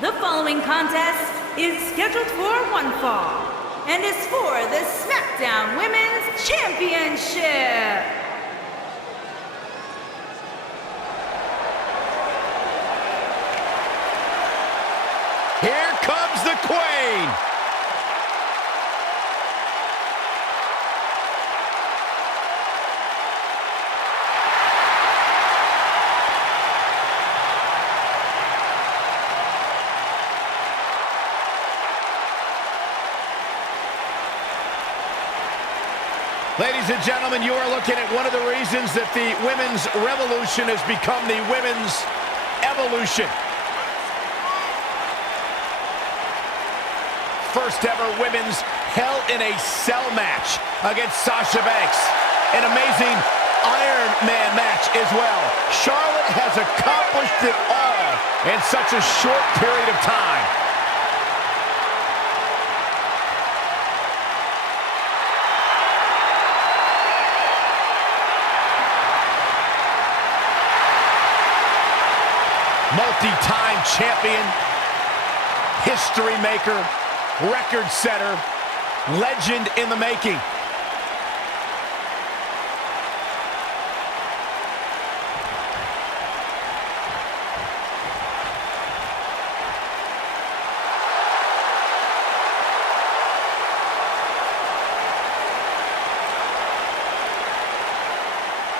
The following contest is scheduled for one fall and is for the Smackdown Women's Championship. Here comes the Queen. Ladies and gentlemen, you are looking at one of the reasons that the women's revolution has become the women's evolution. First ever women's Hell in a Cell match against Sasha Banks. An amazing Iron Man match as well. Charlotte has accomplished it all in such a short period of time. Multi-time champion, history maker, record setter, legend in the making.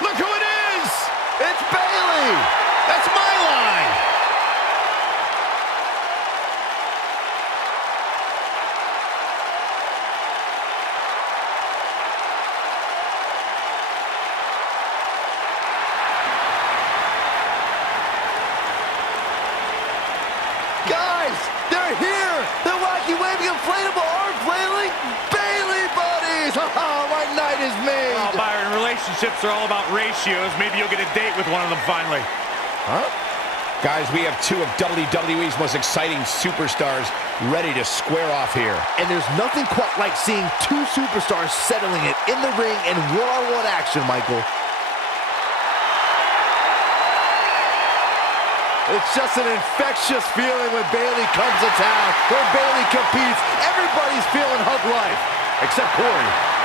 Look who it is! It's Bayley! That's my line! Guys, they're here! The wacky waving inflatable arm flailing Bayley buddies! Oh, my night is made! Oh, Byron, relationships are all about ratios. Maybe you'll get a date with one of them finally. Huh? Guys, we have two of WWE's most exciting superstars ready to square off here. And there's nothing quite like seeing two superstars settling it in the ring in one-on-one action, Michael. It's just an infectious feeling when Bayley comes to town. When Bayley competes, everybody's feeling hug life, except Corey.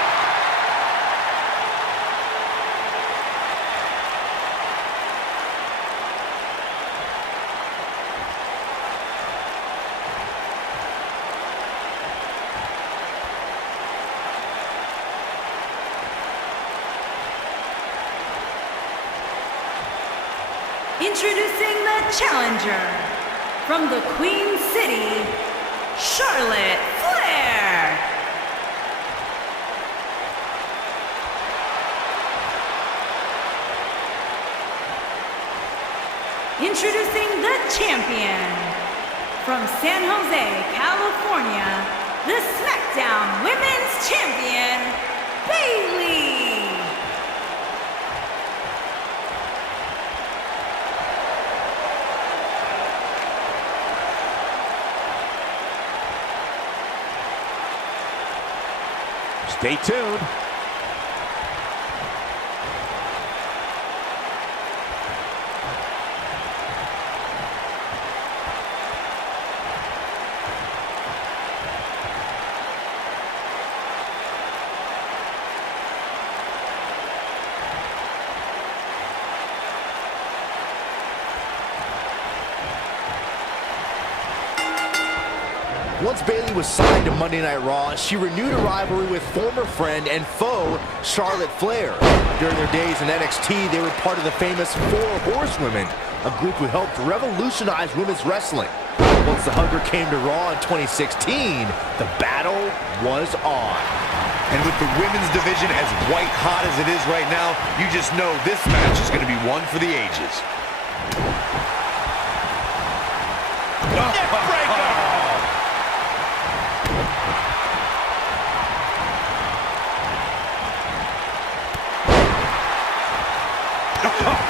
Introducing the challenger from the Queen City, Charlotte Flair. Introducing the champion from San Jose, California, the Smackdown Women's Champion, Bayley. Stay tuned. Once Bayley was signed to Monday Night Raw, she renewed a rivalry with former friend and foe, Charlotte Flair. During their days in NXT, they were part of the famous Four Horsewomen, a group who helped revolutionize women's wrestling. Once the Hunger came to Raw in 2016, the battle was on. And with the women's division as white hot as it is right now, you just know this match is going to be one for the ages.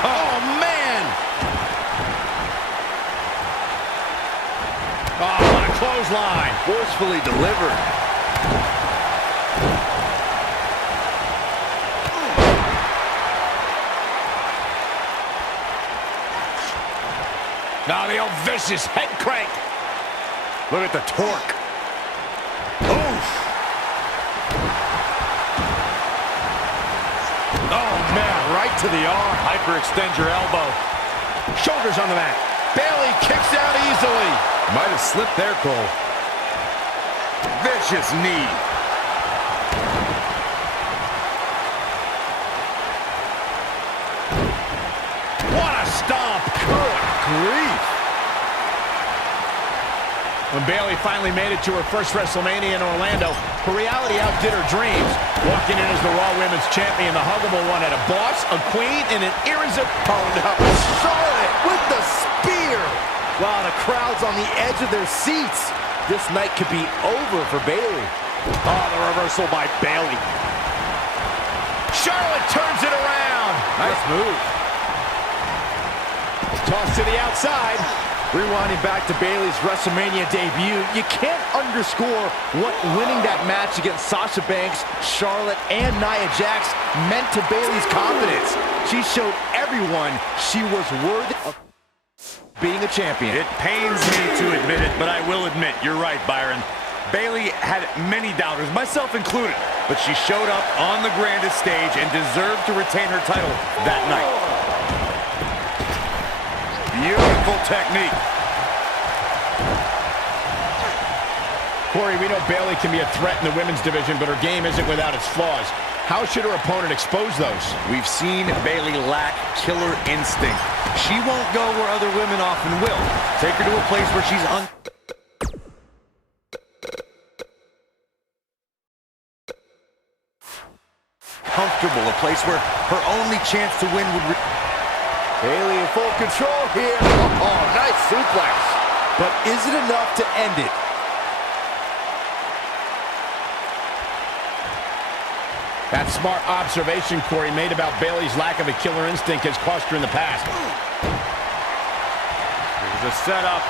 Oh, man! Oh, what a clothesline. Forcefully delivered. Now the old vicious head crank. Look at the torque. Oof. Oh, man, right to the arm. Hyperextend your elbow. Shoulders on the mat. Bayley kicks out easily. Might have slipped there, Cole. Vicious knee. What a stomp. Good grief. When Bayley finally made it to her first WrestleMania in Orlando, her reality outdid her dreams. Walking in as the Raw Women's Champion, the huggable one had a boss, a queen, and an irresistible... Oh no, Charlotte with the spear! Wow, the crowd's on the edge of their seats. This night could be over for Bayley. Oh, the reversal by Bayley. Charlotte turns it around. Nice move. Toss to the outside. Rewinding back to Bayley's WrestleMania debut, you can't underscore what winning that match against Sasha Banks, Charlotte, and Nia Jax meant to Bayley's confidence. She showed everyone she was worthy of being a champion. It pains me to admit it, but I will admit, you're right, Byron. Bayley had many doubters, myself included, but she showed up on the grandest stage and deserved to retain her title that night. Beautiful technique. Corey, we know Bayley can be a threat in the women's division, but her game isn't without its flaws. How should her opponent expose those? We've seen Bayley lack killer instinct. She won't go where other women often will. Take her to a place where she's comfortable, a place where her only chance to win would... Bayley in full control here. Oh, nice suplex. But is it enough to end it? That smart observation Corey made about Bayley's lack of a killer instinct has cost her in the past. Here's a setup.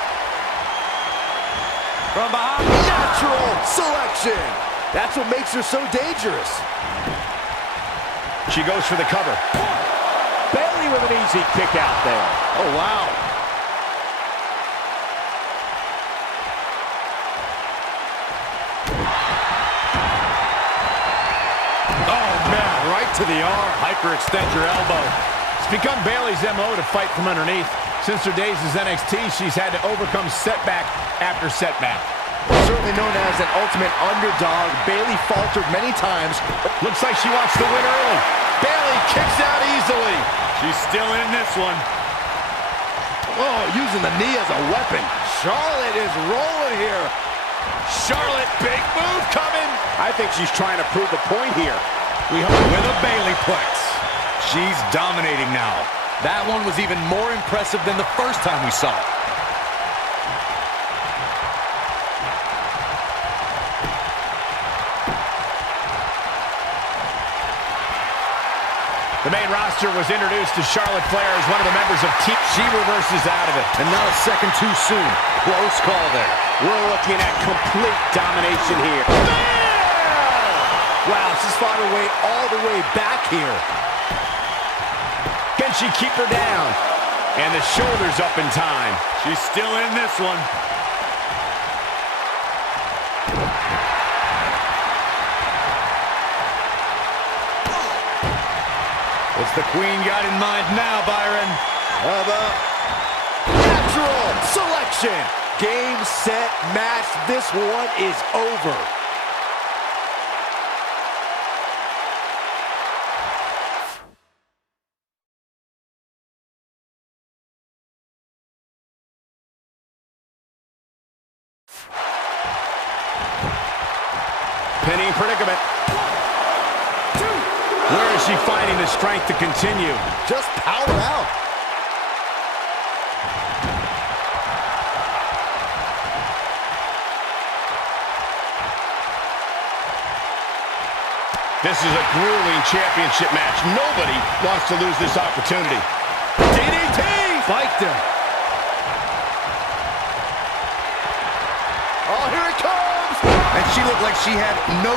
From behind. Natural selection. That's what makes her so dangerous. She goes for the cover. Bayley with an easy kick out there. Oh, wow. Oh, man, right to the arm. Hyperextend your elbow. It's become Bayley's MO to fight from underneath. Since her days as NXT, she's had to overcome setback after setback. Certainly known as an ultimate underdog, Bayley faltered many times. Looks like she wants to win early. Bayley kicks out easily. She's still in this one. Oh, using the knee as a weapon. Charlotte is rolling here. Charlotte, big move coming. I think she's trying to prove a point here. We hope with a Bayley plex. She's dominating now. That one was even more impressive than the first time we saw it. The main roster was introduced to Charlotte Flair as one of the members of Team. She reverses out of it. And not a second too soon. Close call there. We're looking at complete domination here. Wow, she's fought her way all the way back here. Can she keep her down? And the shoulders up in time. She's still in this one. What's the queen got in mind now, Byron? How about natural selection? Game, set, match. This one is over. Pinning predicament. Where is she finding the strength to continue? Just power out. This is a grueling championship match. Nobody wants to lose this opportunity. DDT! Spiked him. Oh, here it comes! And she looked like she had no...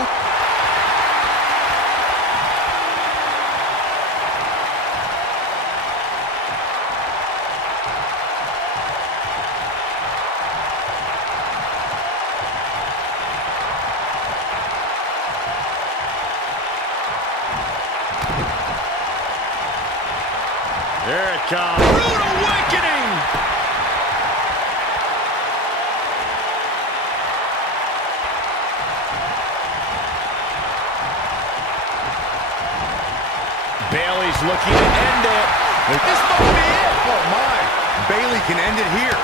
Here it comes. Rude awakening! Bayley's looking to end it. This might be it. Oh, my. Bayley can end it here.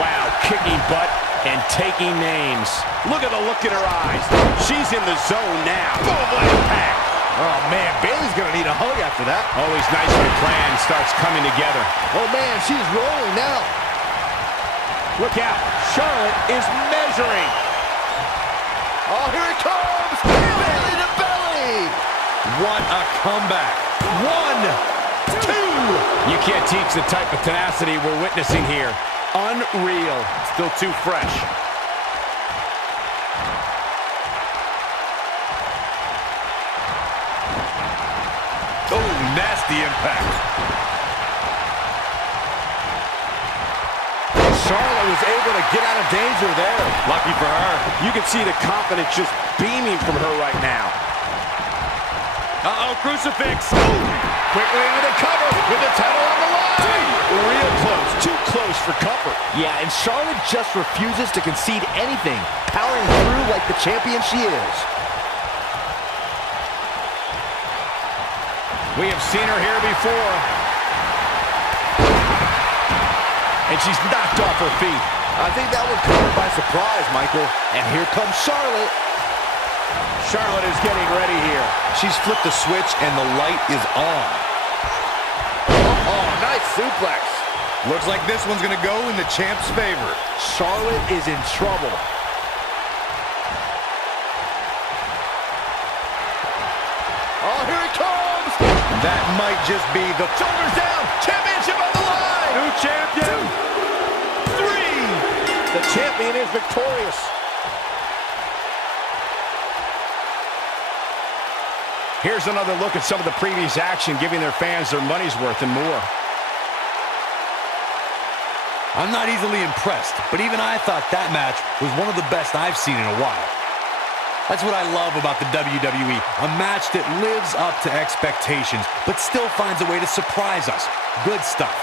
Wow, kicking butt and taking names. Look at the look in her eyes. She's in the zone now. Boom, what impact. Oh, man, Bayley's going to need a hug after that. Always nice when a plan starts coming together. Oh, man, she's rolling now. Look out. Charlotte is measuring. Oh, here it comes. Belly to belly. What a comeback. 1, 2. You can't teach the type of tenacity we're witnessing here. Unreal. Still too fresh. Oh, nasty impact. Charlotte was able to get out of danger there. Lucky for her. You can see the confidence just beaming from her right now. Uh-oh, crucifix. Quickly into the cover with the title on the line. Real close. Too close for comfort. Yeah, and Charlotte just refuses to concede anything, powering through like the champion she is. We have seen her here before. And she's knocked off her feet. I think that one caught her by surprise, Michael. And here comes Charlotte. Charlotte is getting ready here. She's flipped the switch and the light is on. Oh, nice suplex. Looks like this one's gonna go in the champ's favor. Charlotte is in trouble. Oh, here it comes. That might just be the Shoulders down. Championship on the line. New champion. 3. The champion is victorious. Here's another look at some of the previous action, giving their fans their money's worth and more. I'm not easily impressed, but even I thought that match was one of the best I've seen in a while. That's what I love about the WWE, a match that lives up to expectations, but still finds a way to surprise us. Good stuff.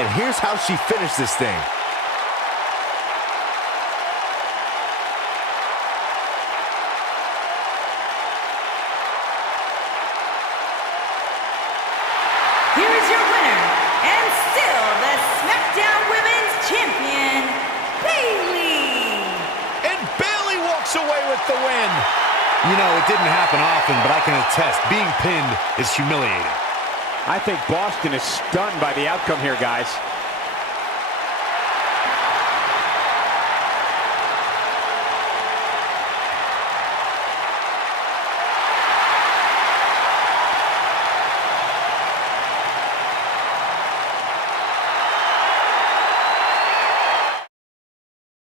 And here's how she finished this thing. Here is your winner, and still the Smackdown Women's Champion, Bayley. And Bayley walks away with the win. You know, it didn't happen often, but I can attest, being pinned is humiliating. I think Boston is stunned by the outcome here, guys.